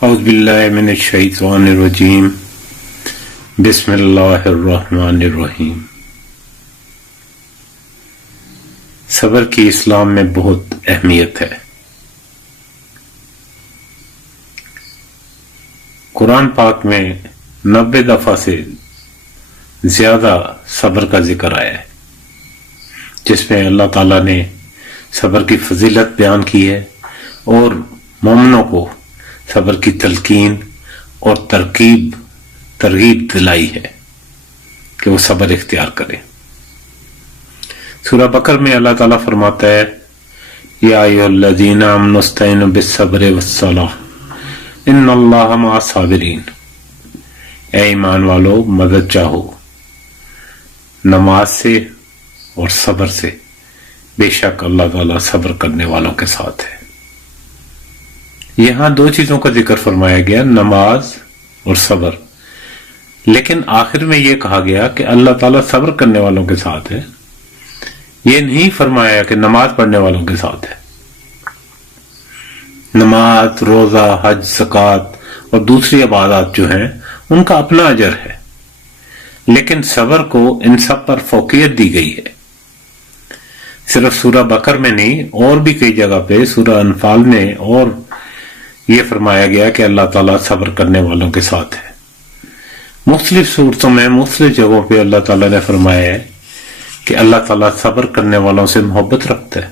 اعوذ باللہ من الشیطان الرجیم بسم اللہ الرحمن الرحیم۔ صبر کی اسلام میں بہت اہمیت ہے۔ قرآن پاک میں 90 دفعہ سے زیادہ صبر کا ذکر آیا ہے، جس میں اللہ تعالیٰ نے صبر کی فضیلت بیان کی ہے اور مومنوں کو صبر کی تلقین اور ترغیب دلائی ہے کہ وہ صبر اختیار کریں۔ سورہ بقرہ میں اللہ تعالیٰ فرماتا ہے یا ایھا الذین آمنوا استعینوا بالصبر والصلاۃ ان اللہ مع الصابرین۔ اے ایمان والو، مدد چاہو نماز سے اور صبر سے، بے شک اللہ تعالیٰ صبر کرنے والوں کے ساتھ ہے۔ یہاں دو چیزوں کا ذکر فرمایا گیا، نماز اور صبر، لیکن آخر میں یہ کہا گیا کہ اللہ تعالیٰ صبر کرنے والوں کے ساتھ ہے۔ یہ نہیں فرمایا کہ نماز پڑھنے والوں کے ساتھ ہے۔ نماز، روزہ، حج، زکوٰۃ اور دوسری عبادات جو ہیں ان کا اپنا اجر ہے، لیکن صبر کو ان سب پر فوقیت دی گئی ہے۔ صرف سورہ بقرہ میں نہیں، اور بھی کئی جگہ پہ سورہ انفال میں اور یہ فرمایا گیا کہ اللہ تعالیٰ صبر کرنے والوں کے ساتھ ہے۔ مختلف صورتوں میں مختلف جگہوں پہ اللہ تعالیٰ نے فرمایا ہے کہ اللہ تعالیٰ صبر کرنے والوں سے محبت رکھتا ہے،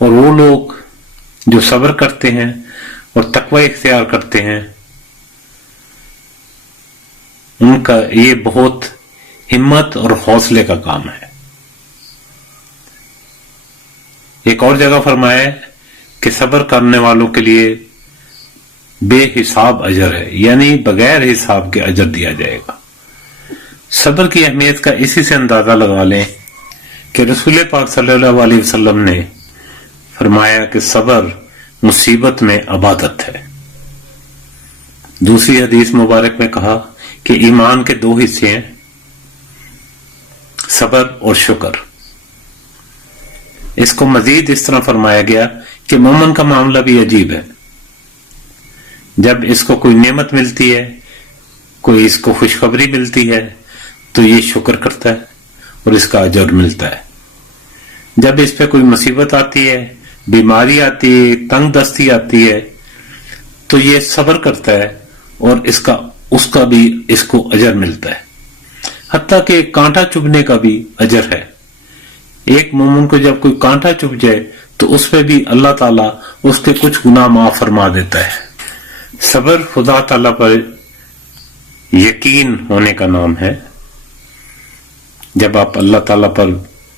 اور وہ لوگ جو صبر کرتے ہیں اور تقوی اختیار کرتے ہیں ان کا یہ بہت ہمت اور حوصلے کا کام ہے۔ ایک اور جگہ فرمایا ہے کہ صبر کرنے والوں کے لیے بے حساب اجر ہے، یعنی بغیر حساب کے اجر دیا جائے گا۔ صبر کی اہمیت کا اسی سے اندازہ لگا لیں کہ رسول پاک صلی اللہ علیہ وسلم نے فرمایا کہ صبر مصیبت میں عبادت ہے۔ دوسری حدیث مبارک میں کہا کہ ایمان کے دو حصے ہیں، صبر اور شکر۔ اس کو مزید اس طرح فرمایا گیا کہ مومن کا معاملہ بھی عجیب ہے۔ جب اس کو کوئی نعمت ملتی ہے، کوئی اس کو خوشخبری ملتی ہے، تو یہ شکر کرتا ہے اور اس کا اجر ملتا ہے۔ جب اس پہ کوئی مصیبت آتی ہے، بیماری آتی ہے، تنگ دستی آتی ہے، تو یہ صبر کرتا ہے اور اس کا بھی اس کو اجر ملتا ہے۔ حتیٰ کہ کانٹا چبھنے کا بھی اجر ہے۔ ایک مومن کو جب کوئی کانٹا چبھ جائے تو اس پہ بھی اللہ تعالیٰ اس کے کچھ گناہ معاف فرما دیتا ہے۔ صبر خدا تعالیٰ پر یقین ہونے کا نام ہے۔ جب آپ اللہ تعالیٰ پر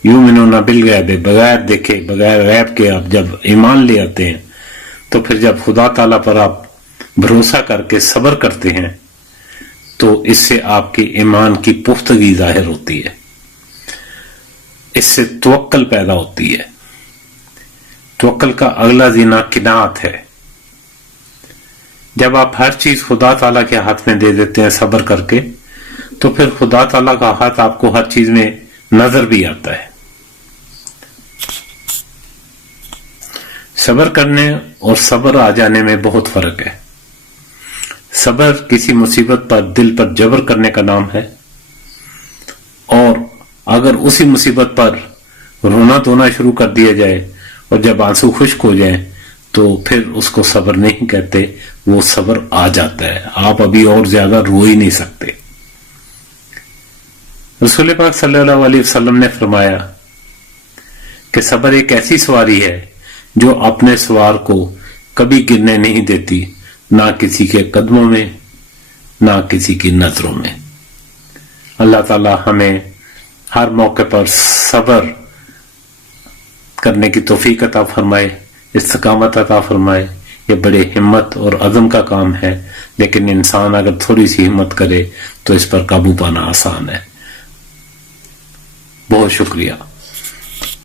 یؤمنون بالغیب، بغیر دیکھے، بغیر غیب کے آپ جب ایمان لے آتے ہیں، تو پھر جب خدا تعالیٰ پر آپ بھروسہ کر کے صبر کرتے ہیں تو اس سے آپ کے ایمان کی پختگی ظاہر ہوتی ہے، اس سے توکل پیدا ہوتی ہے۔ توکل کا اگلا زینہ قناعت ہے۔ جب آپ ہر چیز خدا تعالیٰ کے ہاتھ میں دے دیتے ہیں صبر کر کے، تو پھر خدا تعالیٰ کا ہاتھ آپ کو ہر چیز میں نظر بھی آتا ہے۔ صبر کرنے اور صبر آ جانے میں بہت فرق ہے۔ صبر کسی مصیبت پر دل پر جبر کرنے کا نام ہے، اور اگر اسی مصیبت پر رونا دھونا شروع کر دیا جائے اور جب آنسو خشک ہو جائیں تو پھر اس کو صبر نہیں کہتے، وہ صبر آ جاتا ہے، آپ ابھی اور زیادہ رو ہی نہیں سکتے۔ رسول پاک صلی اللہ علیہ وسلم نے فرمایا کہ صبر ایک ایسی سواری ہے جو اپنے سوار کو کبھی گرنے نہیں دیتی، نہ کسی کے قدموں میں، نہ کسی کی نظروں میں۔ اللہ تعالی ہمیں ہر موقع پر صبر کرنے کی توفیق عطا فرمائے، استقامت عطا فرمائے۔ یہ بڑے ہمت اور عزم کا کام ہے، لیکن انسان اگر تھوڑی سی ہمت کرے تو اس پر قابو پانا آسان ہے۔ بہت شکریہ۔